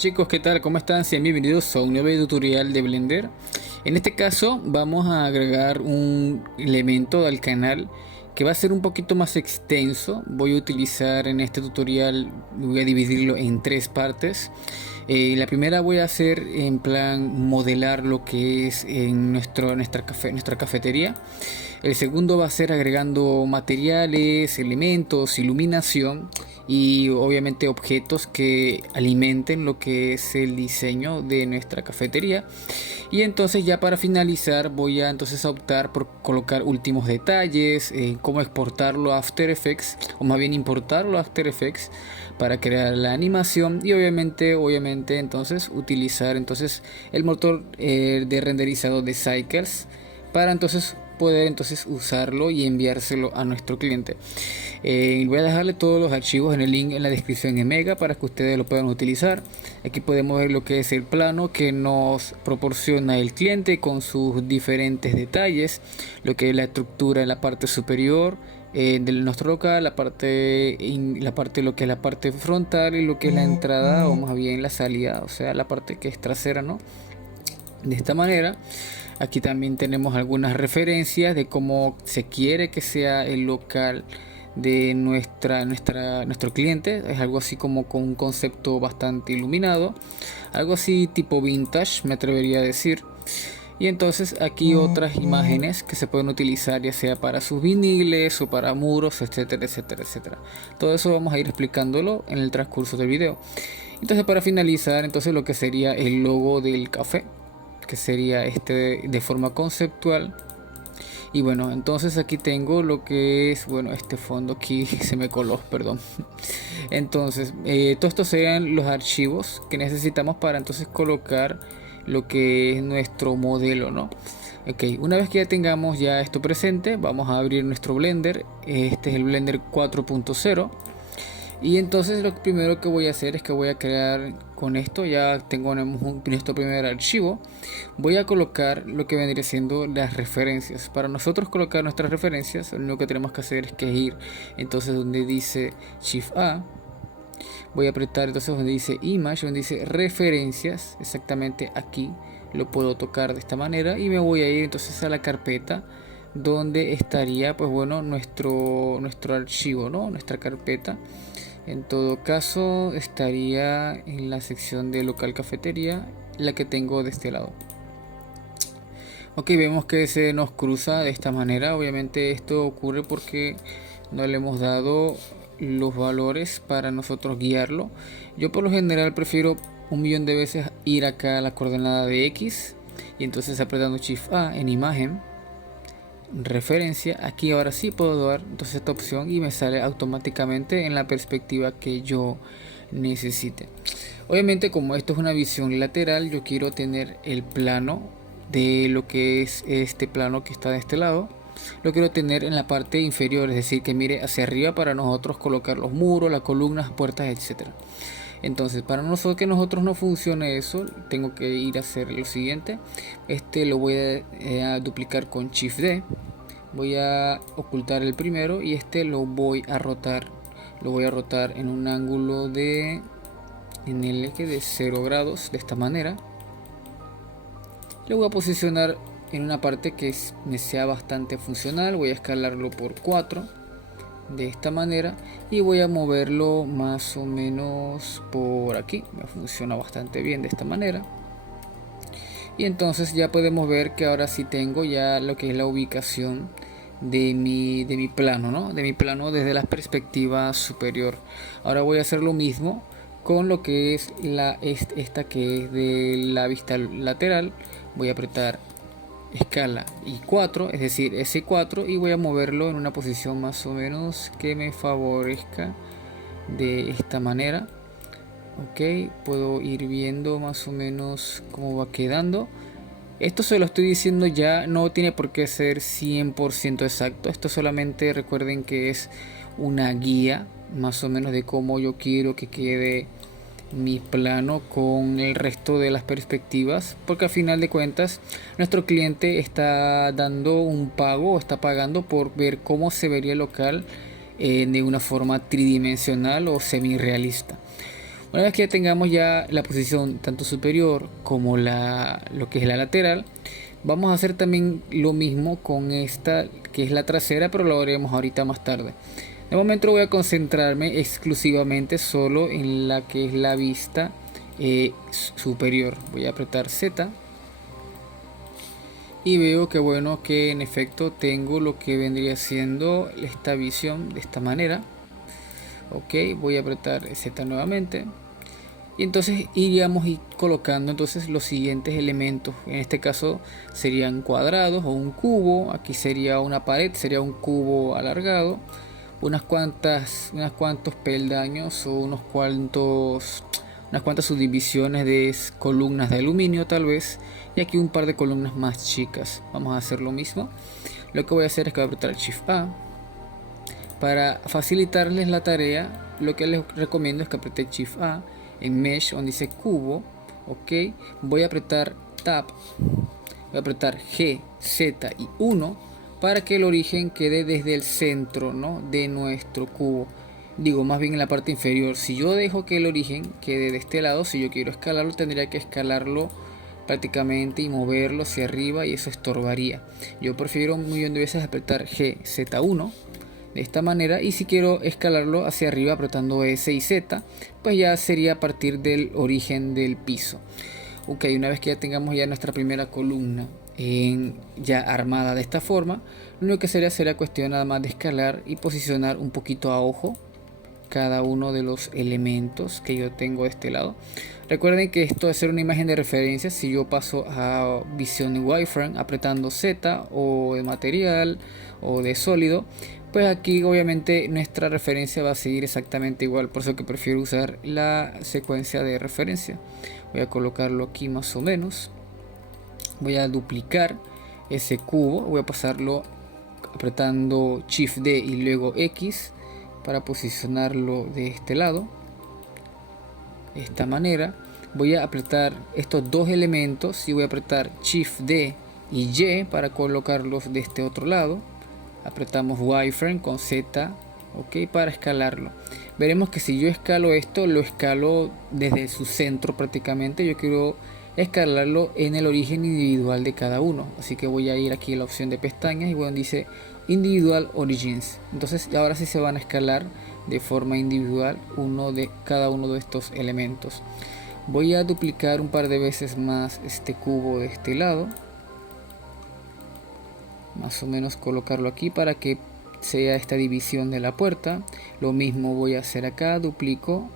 Chicos, ¿qué tal? ¿Cómo están? Sean bienvenidos a un nuevo tutorial de Blender. En este caso vamos a agregar un elemento al canal que va a ser un poquito más extenso. Voy a utilizar en este tutorial, voy a dividirlo en tres partes. La primera voy a hacer en plan modelar lo que es en nuestra cafetería. El segundo va a ser agregando materiales, elementos, iluminación y obviamente objetos que alimenten lo que es el diseño de nuestra cafetería. Y entonces ya para finalizar voy a entonces optar por colocar últimos detalles, cómo exportarlo a After Effects, o más bien importarlo a After Effects para crear la animación. Y obviamente entonces utilizar entonces el motor de renderizado de Cycles para entonces poder usarlo y enviárselo a nuestro cliente. Voy a dejarle todos los archivos en el link en la descripción en Mega para que ustedes lo puedan utilizar. Aquí podemos ver lo que es el plano que nos proporciona el cliente con sus diferentes detalles, lo que es la estructura en la parte superior de nuestro local, la parte lo que es la parte frontal y lo que es la entrada o más bien la salida, o sea la parte que es trasera, ¿no? De esta manera aquí también tenemos algunas referencias de cómo se quiere que sea el local de nuestro cliente. Es algo así como con un concepto bastante iluminado, algo así tipo vintage, me atrevería a decir. Y entonces aquí otras imágenes que se pueden utilizar ya sea para sus viniles o para muros, etcétera, etcétera, etcétera. Todo eso vamos a ir explicándolo en el transcurso del video. Entonces para finalizar, entonces lo que sería el logo del café, que sería este de forma conceptual. Y bueno, entonces aquí tengo lo que es, bueno, este fondo aquí se me coló, perdón. Entonces, todos estos serían los archivos que necesitamos para entonces colocar lo que es nuestro modelo, ¿no? Ok, una vez que ya tengamos ya esto presente, vamos a abrir nuestro Blender. Este es el Blender 4.0. Y entonces lo primero que voy a hacer es que voy a crear con esto, ya tengo nuestro primer archivo, voy a colocar lo que vendría siendo las referencias. Para nosotros colocar nuestras referencias, lo único que tenemos que hacer es que ir entonces donde dice Shift A, voy a apretar entonces donde dice Image, donde dice referencias, exactamente aquí lo puedo tocar de esta manera y me voy a ir entonces a la carpeta donde estaría pues bueno nuestro archivo, ¿no? Nuestra carpeta. En todo caso estaría en la sección de local cafetería, la que tengo de este lado. Ok, vemos que se nos cruza de esta manera. Obviamente esto ocurre porque no le hemos dado los valores para nosotros guiarlo. Yo por lo general prefiero un millón de veces ir acá a la coordenada de X y entonces apretando Shift A en imagen, referencia, aquí ahora sí puedo dar entonces esta opción y me sale automáticamente en la perspectiva que yo necesite. Obviamente como esto es una visión lateral, yo quiero tener el plano de lo que es este plano que está de este lado, lo quiero tener en la parte inferior, es decir que mire hacia arriba para nosotros colocar los muros, las columnas, puertas, etcétera. Entonces para nosotros que nosotros no funcione eso, tengo que ir a hacer lo siguiente. Este lo voy a duplicar con Shift D, voy a ocultar el primero y este lo voy a rotar en un ángulo en el eje de 0 grados, de esta manera. Lo voy a posicionar en una parte que me sea bastante funcional, voy a escalarlo por 4 de esta manera y voy a moverlo más o menos por aquí. Me funciona bastante bien de esta manera. Y entonces ya podemos ver que ahora sí tengo ya lo que es la ubicación de mi plano, ¿no? De mi plano desde la perspectiva superior. Ahora voy a hacer lo mismo con lo que es esta que es de la vista lateral. Voy a apretar escala y 4, es decir S4, y voy a moverlo en una posición más o menos que me favorezca de esta manera. Ok, puedo ir viendo más o menos cómo va quedando. Esto se lo estoy diciendo ya, no tiene por qué ser 100% exacto. Esto solamente recuerden que es una guía más o menos de cómo yo quiero que quede mi plano con el resto de las perspectivas, porque al final de cuentas nuestro cliente está dando un pago, está pagando por ver cómo se vería el local de una forma tridimensional o semi realista. Una vez que tengamos ya la posición tanto superior como lo que es la lateral, vamos a hacer también lo mismo con esta que es la trasera, pero lo haremos ahorita más tarde. De momento voy a concentrarme exclusivamente solo en la que es la vista superior. Voy a apretar Z y veo que bueno, que en efecto tengo lo que vendría siendo esta visión de esta manera. Ok, voy a apretar Z nuevamente. Y entonces iríamos colocando entonces los siguientes elementos. En este caso serían cuadrados o un cubo. Aquí sería una pared, sería un cubo alargado. Unas cuantos peldaños o unas cuantas subdivisiones de columnas de aluminio tal vez. Y aquí un par de columnas más chicas. Vamos a hacer lo mismo. Lo que voy a hacer es que voy a apretar Shift A. Para facilitarles la tarea, lo que les recomiendo es que apriete Shift A en Mesh donde dice cubo. Ok, voy a apretar Tab, voy a apretar G, Z y 1 para que el origen quede desde el centro, ¿no?, de nuestro cubo. Digo, más bien en la parte inferior. Si yo dejo que el origen quede de este lado, si yo quiero escalarlo, tendría que escalarlo prácticamente y moverlo hacia arriba y eso estorbaría. Yo prefiero un millón de veces apretar G, Z1 de esta manera, y si quiero escalarlo hacia arriba apretando S y Z, pues ya sería a partir del origen del piso. Ok, una vez que ya tengamos ya nuestra primera columna ya armada de esta forma, lo único que sería cuestión nada más de escalar y posicionar un poquito a ojo cada uno de los elementos que yo tengo de este lado. Recuerden que esto es hacer una imagen de referencia. Si yo paso a visión de wireframe apretando Z o de material o de sólido, pues aquí obviamente nuestra referencia va a seguir exactamente igual. Por eso que prefiero usar la secuencia de referencia. Voy a colocarlo aquí más o menos. Voy a duplicar ese cubo. Voy a pasarlo apretando Shift D y luego X para posicionarlo de este lado. De esta manera. Voy a apretar estos dos elementos y voy a apretar Shift D y Y para colocarlos de este otro lado. Apretamos wireframe con Z, ok, para escalarlo. Veremos que si yo escalo esto, lo escalo desde su centro prácticamente. Yo quiero escalarlo en el origen individual de cada uno, así que voy a ir aquí a la opción de pestañas y bueno, dice Individual Origins. Entonces ahora sí se van a escalar de forma individual cada uno de estos elementos. Voy a duplicar un par de veces más este cubo de este lado, más o menos colocarlo aquí para que sea esta división de la puerta. Lo mismo voy a hacer acá, duplico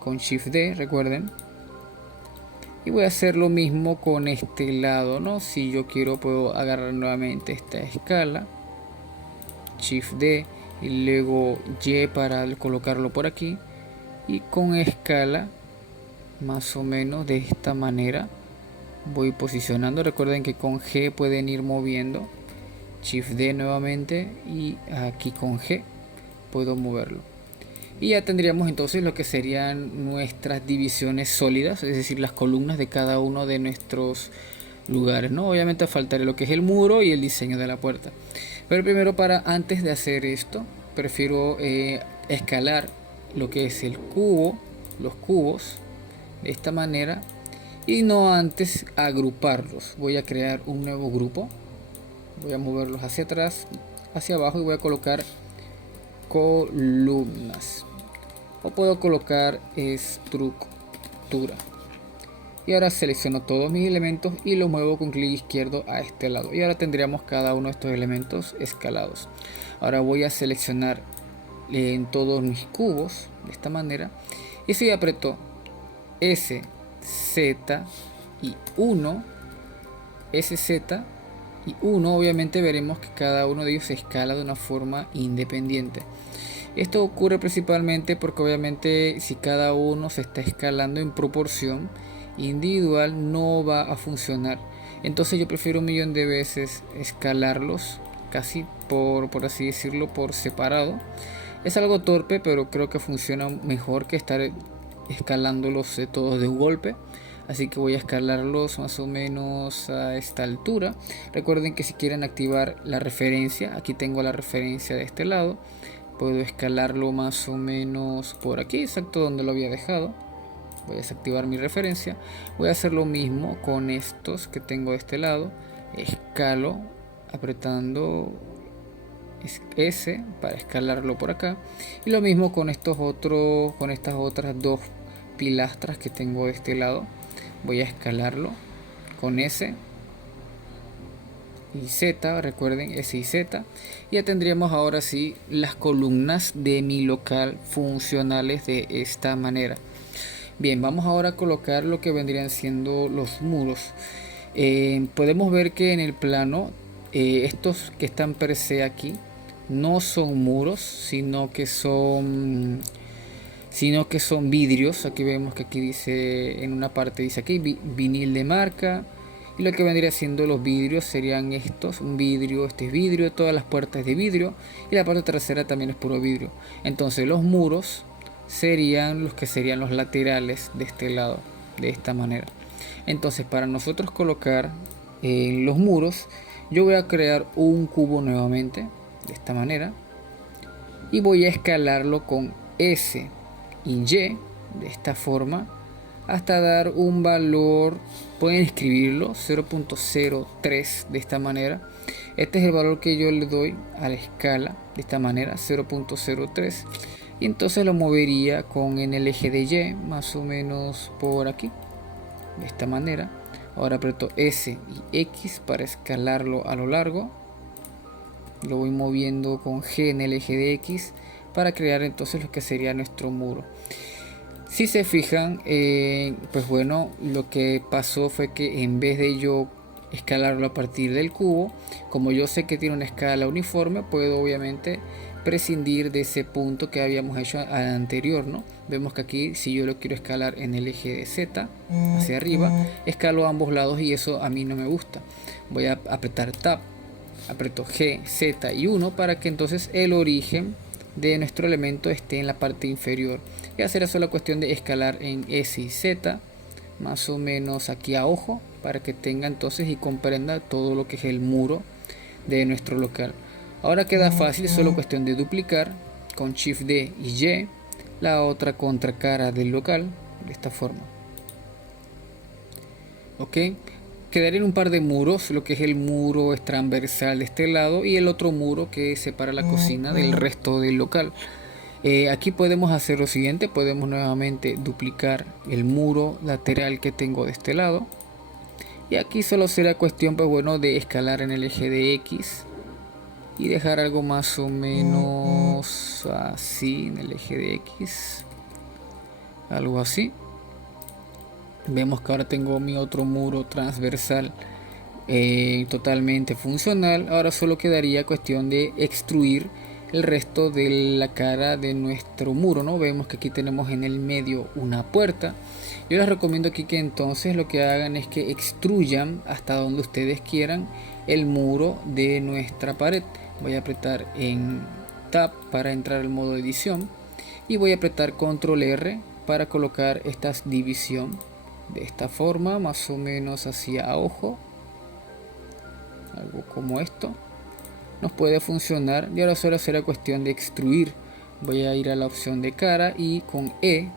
con Shift D, recuerden, y voy a hacer lo mismo con este lado, ¿no? Si yo quiero puedo agarrar nuevamente esta escala, Shift D y luego Y para colocarlo por aquí, y con escala más o menos de esta manera voy posicionando. Recuerden que con G pueden ir moviendo, Shift D nuevamente y aquí con G puedo moverlo. Y ya tendríamos entonces lo que serían nuestras divisiones sólidas, es decir, las columnas de cada uno de nuestros lugares, ¿no? Obviamente faltaría lo que es el muro y el diseño de la puerta. Pero primero, antes de hacer esto, prefiero escalar lo que es el cubo, los cubos, de esta manera, y no antes agruparlos. Voy a crear un nuevo grupo. Voy a moverlos hacia atrás, hacia abajo, y voy a colocar columnas, o puedo colocar estructura. Y ahora selecciono todos mis elementos y los muevo con clic izquierdo a este lado, y ahora tendríamos cada uno de estos elementos escalados. Ahora voy a seleccionar en todos mis cubos de esta manera, y si aprieto S, Z y 1, SZ y 1, obviamente veremos que cada uno de ellos se escala de una forma independiente. Esto ocurre principalmente porque obviamente si cada uno se está escalando en proporción individual no va a funcionar. Entonces yo prefiero un millón de veces escalarlos casi por así decirlo por separado. Es algo torpe, pero creo que funciona mejor que estar escalándolos todos de un golpe. Así que voy a escalarlos más o menos a esta altura. Recuerden que si quieren activar la referencia, aquí tengo la referencia de este lado, puedo escalarlo más o menos por aquí, exacto donde lo había dejado. Voy a desactivar mi referencia. Voy a hacer lo mismo con estos que tengo de este lado. Escalo apretando S para escalarlo por acá. Y lo mismo con estos otros, con estas otras dos pilastras que tengo de este lado. Voy a escalarlo con S y Z, recuerden S y Z. Ya tendríamos ahora sí las columnas de mi local funcionales de esta manera. Bien, vamos ahora a colocar lo que vendrían siendo los muros. Podemos ver que en el plano estos que están per se aquí no son muros, sino que son vidrios. Aquí vemos que aquí dice, en una parte dice aquí vinil de marca, y lo que vendría siendo los vidrios serían estos, un vidrio, este es vidrio, todas las puertas de vidrio, y la parte trasera también es puro vidrio. Entonces los muros serían los laterales de este lado, de esta manera. Entonces para nosotros colocar los muros, yo voy a crear un cubo nuevamente de esta manera y voy a escalarlo con S y Y de esta forma hasta dar un valor, pueden escribirlo 0.03 de esta manera. Este es el valor que yo le doy a la escala de esta manera, 0.03, y entonces lo movería con en el eje de Y más o menos por aquí de esta manera. Ahora aprieto S y X para escalarlo a lo largo, lo voy moviendo con G en el eje de X para crear entonces lo que sería nuestro muro. Si se fijan, pues bueno, lo que pasó fue que en vez de yo escalarlo a partir del cubo, como yo sé que tiene una escala uniforme, puedo obviamente prescindir de ese punto que habíamos hecho anterior, ¿no? Vemos que aquí, si yo lo quiero escalar en el eje de Z hacia arriba, escalo a ambos lados y eso a mí no me gusta. Voy a apretar Tab, aprieto G, Z y 1 para que entonces el origen de nuestro elemento esté en la parte inferior, y hacer eso la cuestión de escalar en S y Z más o menos aquí a ojo para que tenga entonces y comprenda todo lo que es el muro de nuestro local. Ahora queda fácil, solo cuestión de duplicar con Shift D y Y la otra contracara del local de esta forma. Ok, quedarían un par de muros, lo que es el muro transversal de este lado y el otro muro que separa la cocina del resto del local. Aquí podemos hacer lo siguiente, podemos nuevamente duplicar el muro lateral que tengo de este lado, y aquí solo será cuestión, pues bueno, de escalar en el eje de X y dejar algo más o menos así en el eje de X, algo así. Vemos que ahora tengo mi otro muro transversal totalmente funcional. Ahora solo quedaría cuestión de extruir el resto de la cara de nuestro muro, ¿no? Vemos que aquí tenemos en el medio una puerta. Yo les recomiendo aquí que entonces lo que hagan es que extruyan hasta donde ustedes quieran el muro de nuestra pared. Voy a apretar en Tab para entrar al modo edición y voy a apretar Control R para colocar esta división de esta forma, más o menos hacia a ojo, algo como esto. Nos puede funcionar, y ahora solo será cuestión de extruir. Voy a ir a la opción de cara y con E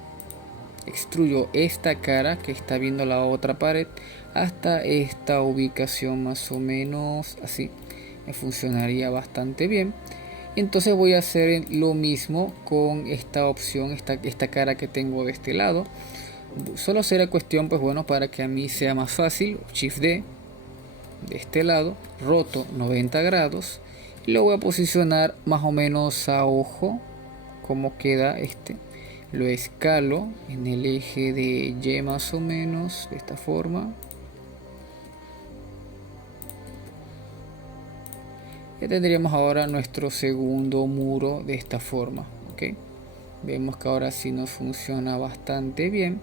extruyo esta cara que está viendo la otra pared hasta esta ubicación, más o menos así. Me funcionaría bastante bien. Y entonces voy a hacer lo mismo con esta opción, esta cara que tengo de este lado. Solo será cuestión, pues bueno, para que a mí sea más fácil, Shift D de este lado, roto 90 grados y lo voy a posicionar más o menos a ojo como queda este. Lo escalo en el eje de Y más o menos de esta forma. Ya tendríamos ahora nuestro segundo muro de esta forma, ¿ok? Vemos que ahora sí nos funciona bastante bien.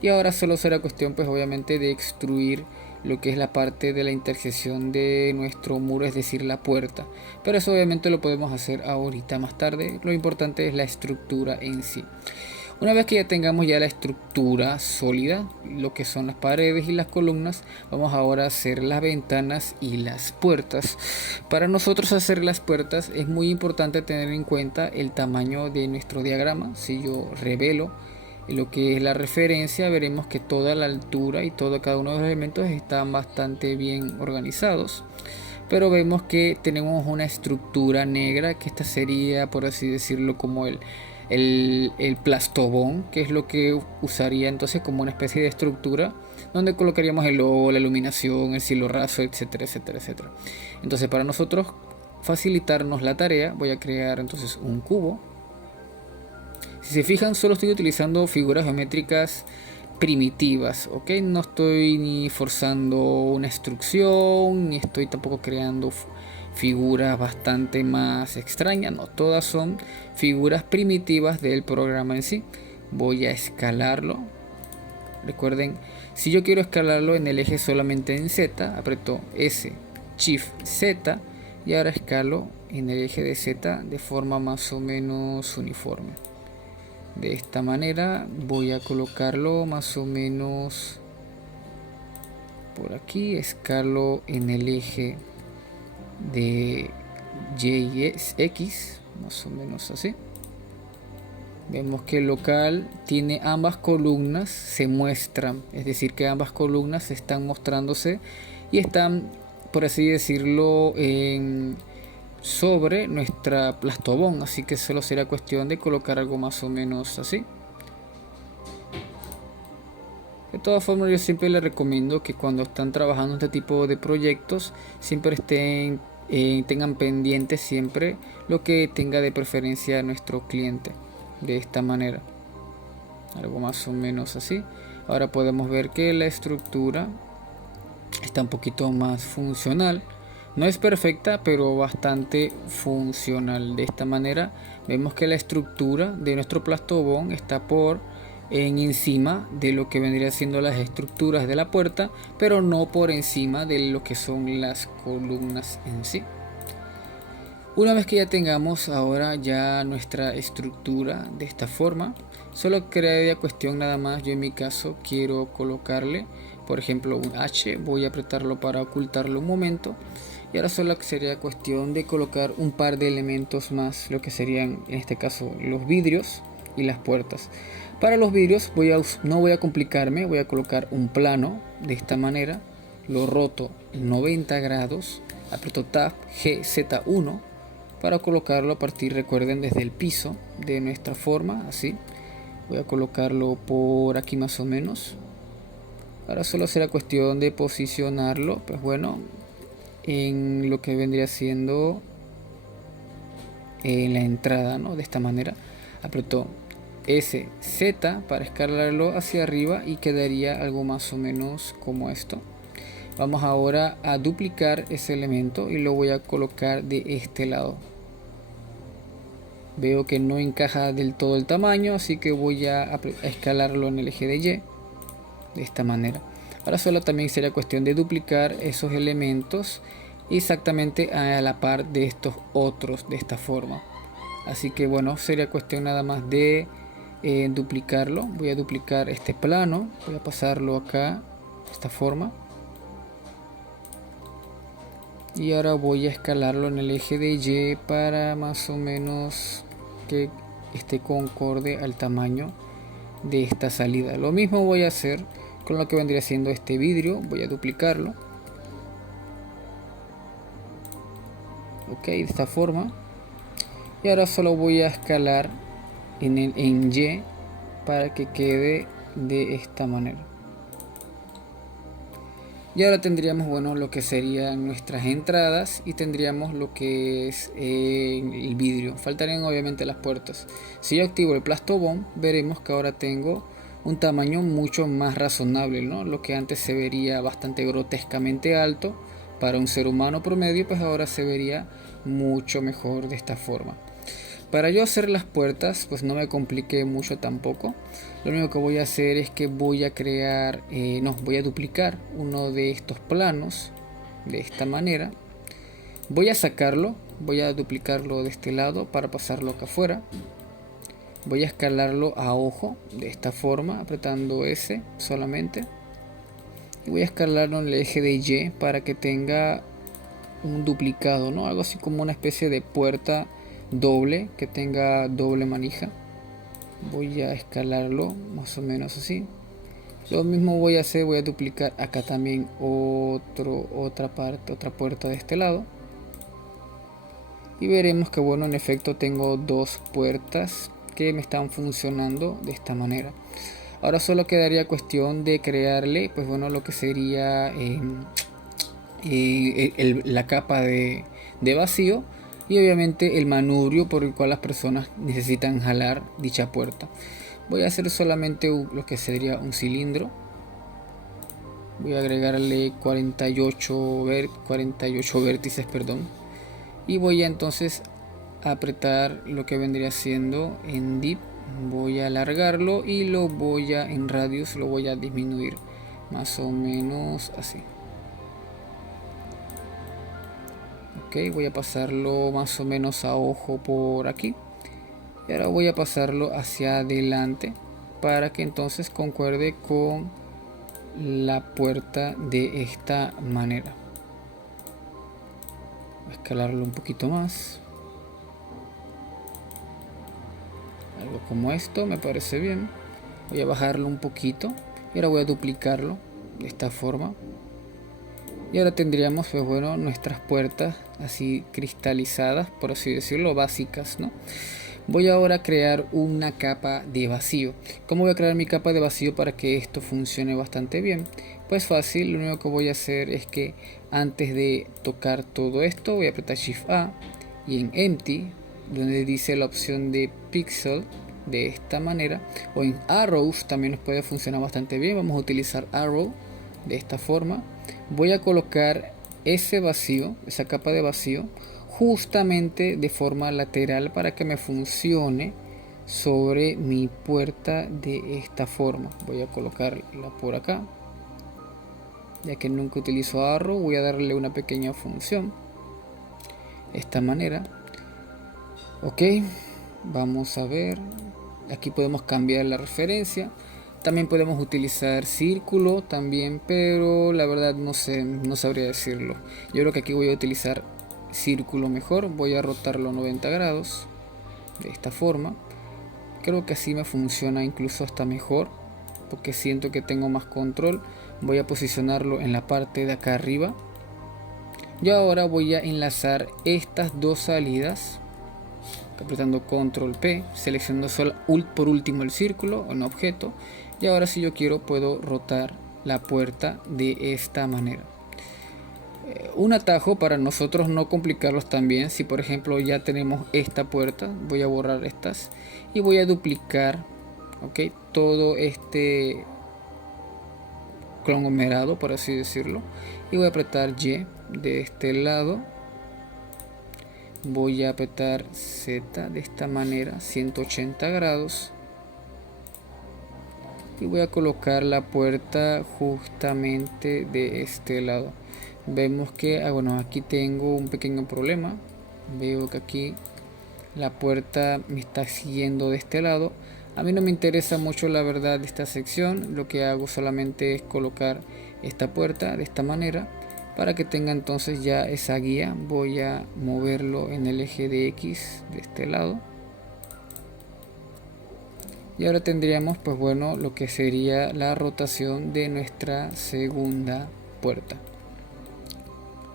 Y ahora solo será cuestión, pues obviamente, de extruir lo que es la parte de la intersección de nuestro muro, es decir, la puerta. Pero eso obviamente lo podemos hacer ahorita más tarde. Lo importante es la estructura en sí. Una vez que ya tengamos ya la estructura sólida, lo que son las paredes y las columnas, vamos ahora a hacer las ventanas y las puertas. Para nosotros hacer las puertas es muy importante tener en cuenta el tamaño de nuestro diagrama. Si yo revelo lo que es la referencia, veremos que toda la altura y cada uno de los elementos están bastante bien organizados. Pero vemos que tenemos una estructura negra, que esta sería, por así decirlo, como el plastobón, que es lo que usaría entonces como una especie de estructura donde colocaríamos el logo, la iluminación, el cielo raso, etcétera, etcétera, etcétera. Entonces, para nosotros facilitarnos la tarea, voy a crear entonces un cubo. Si se fijan, solo estoy utilizando figuras geométricas primitivas, ok, no estoy ni forzando una instrucción, ni estoy tampoco creando figuras bastante más extrañas, no, todas son figuras primitivas del programa en sí. Voy a escalarlo. Recuerden, si yo quiero escalarlo en el eje solamente en Z, aprieto S, Shift Z, y ahora escalo en el eje de Z de forma más o menos uniforme. De esta manera voy a colocarlo más o menos por aquí, escalo en el eje de Y y X, más o menos así. Vemos que el local tiene ambas columnas, se muestran, es decir que ambas columnas están mostrándose y están, por así decirlo, sobre nuestra plastobón, así que solo será cuestión de colocar algo más o menos así. De todas formas, yo siempre les recomiendo que cuando están trabajando este tipo de proyectos siempre tengan pendiente siempre lo que tenga de preferencia nuestro cliente, de esta manera, algo más o menos así. Ahora podemos ver que la estructura está un poquito más funcional. No es perfecta, pero bastante funcional. De esta manera vemos que la estructura de nuestro plastobón está encima de lo que vendría siendo las estructuras de la puerta, pero no por encima de lo que son las columnas en sí. Una vez que ya tengamos ahora ya nuestra estructura de esta forma, solo quedaría cuestión nada más. Yo en mi caso quiero colocarle, por ejemplo, un H, voy a apretarlo para ocultarlo un momento. Y ahora solo sería cuestión de colocar un par de elementos más, lo que serían en este caso los vidrios y las puertas. Para los vidrios no voy a complicarme, voy a colocar un plano de esta manera, lo roto 90 grados, aprieto Tab GZ1 para colocarlo a partir, recuerden, desde el piso de nuestra forma, así. Voy a colocarlo por aquí más o menos. Ahora solo será cuestión de posicionarlo, pues bueno, en lo que vendría siendo en la entrada, ¿no? De esta manera aprieto SZ para escalarlo hacia arriba y quedaría algo más o menos como esto. Vamos ahora a duplicar ese elemento y lo voy a colocar de este lado. Veo que no encaja del todo el tamaño, así que voy a escalarlo en el eje de Y de esta manera. Ahora solo también sería cuestión de duplicar esos elementos exactamente a la par de estos otros de esta forma. Así que bueno, sería cuestión nada más de duplicarlo. Voy a duplicar este plano, voy a pasarlo acá de esta forma. Y ahora voy a escalarlo en el eje de Y para más o menos que esté concorde al tamaño de esta salida. Lo mismo voy a hacer con lo que vendría siendo este vidrio. Voy a duplicarlo, ok, de esta forma. Y ahora solo voy a escalar en Y para que quede de esta manera. Y ahora tendríamos, bueno, lo que serían nuestras entradas y tendríamos lo que es el vidrio. Faltarían obviamente las puertas. Si yo activo el plastobón, veremos que ahora tengo un tamaño mucho más razonable, ¿no? Lo que antes se vería bastante grotescamente alto para un ser humano promedio, pues ahora se vería mucho mejor de esta forma. Para yo hacer las puertas, pues no me compliqué mucho tampoco. Lo único que voy a hacer es que voy a crear, voy a duplicar uno de estos planos de esta manera. Voy a sacarlo, voy a duplicarlo de este lado para pasarlo acá afuera. Voy a escalarlo a ojo de esta forma, apretando S solamente. Y voy a escalarlo en el eje de Y para que tenga un duplicado, ¿no? Algo así como una especie de puerta doble, que tenga doble manija. Voy a escalarlo más o menos así. Lo mismo voy a hacer, voy a duplicar acá también otra puerta de este lado. Y veremos que bueno, en efecto tengo dos puertas que me están funcionando de esta manera. Ahora solo quedaría cuestión de crearle, pues bueno, lo que sería la capa de vacío y obviamente el manubrio por el cual las personas necesitan jalar dicha puerta. Voy a hacer solamente lo que sería un cilindro. Voy a agregarle 48 vértices, perdón. Y voy a entonces apretar lo que vendría siendo en dip. Voy a alargarlo y lo voy a en radius lo voy a disminuir más o menos así. Ok, voy a pasarlo más o menos a ojo por aquí. Y ahora voy a pasarlo hacia adelante para que entonces concuerde con la puerta de esta manera. Voy a escalarlo un poquito más. Algo como esto me parece bien. Voy a bajarlo un poquito y ahora voy a duplicarlo de esta forma. Y ahora tendríamos, pues bueno, nuestras puertas así cristalizadas, por así decirlo, básicas, ¿no? Voy ahora a crear una capa de vacío. ¿Cómo voy a crear mi capa de vacío para que esto funcione bastante bien? Pues fácil, lo único que voy a hacer es que antes de tocar todo esto voy a apretar Shift A y en Empty, donde dice la opción de Pixel, de esta manera, o en Arrows también nos puede funcionar bastante bien. Vamos a utilizar Arrow de esta forma. Voy a colocar ese vacío, esa capa de vacío, justamente de forma lateral para que me funcione sobre mi puerta de esta forma. Voy a colocarla por acá, ya que nunca utilizo Arrow. Voy a darle una pequeña función de esta manera. Ok, vamos a ver, aquí podemos cambiar la referencia. También podemos utilizar círculo también, pero la verdad no sé, no sabría decirlo. Yo creo que aquí voy a utilizar círculo mejor. Voy a rotarlo 90 grados de esta forma. Creo que así me funciona incluso hasta mejor, porque siento que tengo más control. Voy a posicionarlo en la parte de acá arriba. Y ahora voy a enlazar estas dos salidas apretando control P, seleccionando solo por último el círculo o un objeto. Y ahora si yo quiero puedo rotar la puerta de esta manera. Un atajo para nosotros no complicarlos también, si por ejemplo ya tenemos esta puerta, voy a borrar estas y voy a duplicar, ok, todo este conglomerado, por así decirlo, y voy a apretar Y de este lado. Voy a apretar Z de esta manera, 180 grados, y voy a colocar la puerta justamente de este lado. Vemos que bueno, aquí tengo un pequeño problema. Veo que aquí la puerta me está siguiendo de este lado. A mí no me interesa mucho la verdad de esta sección. Lo que hago solamente es colocar esta puerta de esta manera para que tenga entonces ya esa guía. Voy a moverlo en el eje de X de este lado. Y ahora tendríamos, pues bueno, lo que sería la rotación de nuestra segunda puerta.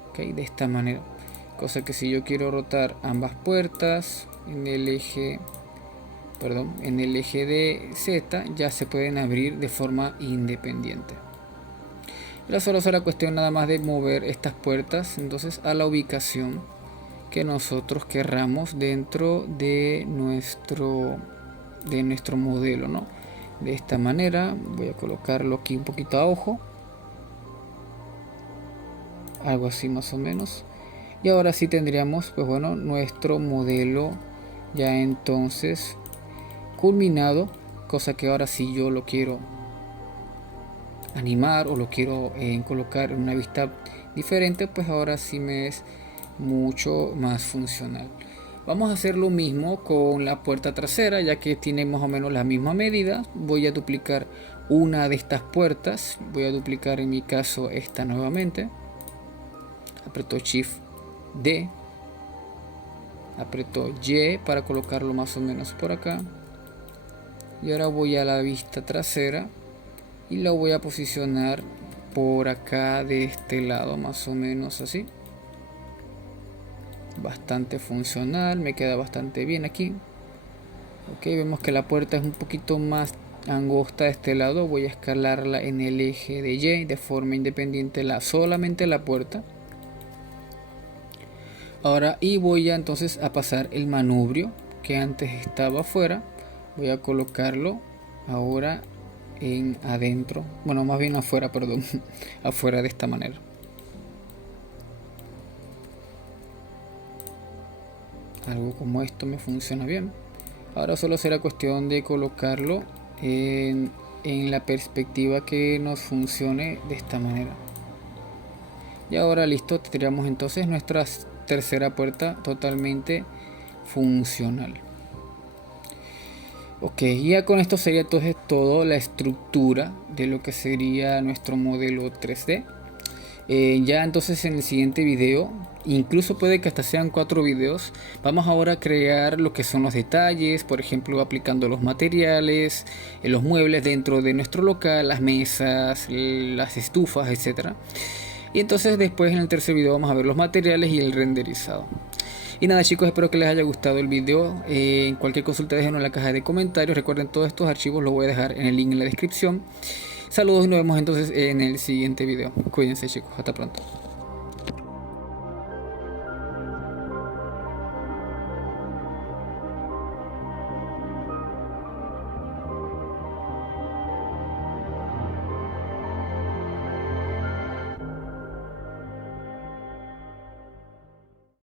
Ok, de esta manera. Cosa que si yo quiero rotar ambas puertas en el eje, en el eje de Z, ya se pueden abrir de forma independiente. Ahora solo será cuestión nada más de mover estas puertas entonces a la ubicación que nosotros querramos dentro de nuestro modelo, ¿no? De esta manera voy a colocarlo aquí un poquito a ojo, algo así más o menos. Y ahora sí tendríamos, pues bueno, nuestro modelo ya entonces culminado, cosa que ahora si yo lo quiero animar o lo quiero colocar en una vista diferente, pues ahora sí me es mucho más funcional. Vamos a hacer lo mismo con la puerta trasera, ya que tiene más o menos la misma medida. Voy a duplicar una de estas puertas, voy a duplicar en mi caso esta nuevamente. Aprieto Shift D, aprieto Y para colocarlo más o menos por acá. Y ahora voy a la vista trasera y lo voy a posicionar por acá de este lado, más o menos así. Bastante funcional, me queda bastante bien aquí. Ok, vemos que la puerta es un poquito más angosta de este lado. Voy a escalarla en el eje de Y de forma independiente, solamente la puerta. Ahora, y voy a entonces a pasar el manubrio que antes estaba afuera. Voy a colocarlo ahora en adentro, bueno, más bien afuera, perdón, afuera de esta manera. Algo como esto me funciona bien. Ahora solo será cuestión de colocarlo en la perspectiva que nos funcione de esta manera. Y ahora listo, tendríamos entonces nuestra tercera puerta totalmente funcional. Ok, ya con esto sería entonces toda la estructura de lo que sería nuestro modelo 3D. Ya entonces en el siguiente video, incluso puede que hasta sean 4 videos, vamos ahora a crear lo que son los detalles, por ejemplo aplicando los materiales, los muebles dentro de nuestro local, las mesas, las estufas, etcétera. Y entonces después en el tercer video vamos a ver los materiales y el renderizado. Y nada chicos, espero que les haya gustado el video. En cualquier consulta déjenlo en la caja de comentarios. Recuerden, todos estos archivos los voy a dejar en el link en la descripción. Saludos y nos vemos entonces en el siguiente video. Cuídense chicos, hasta pronto.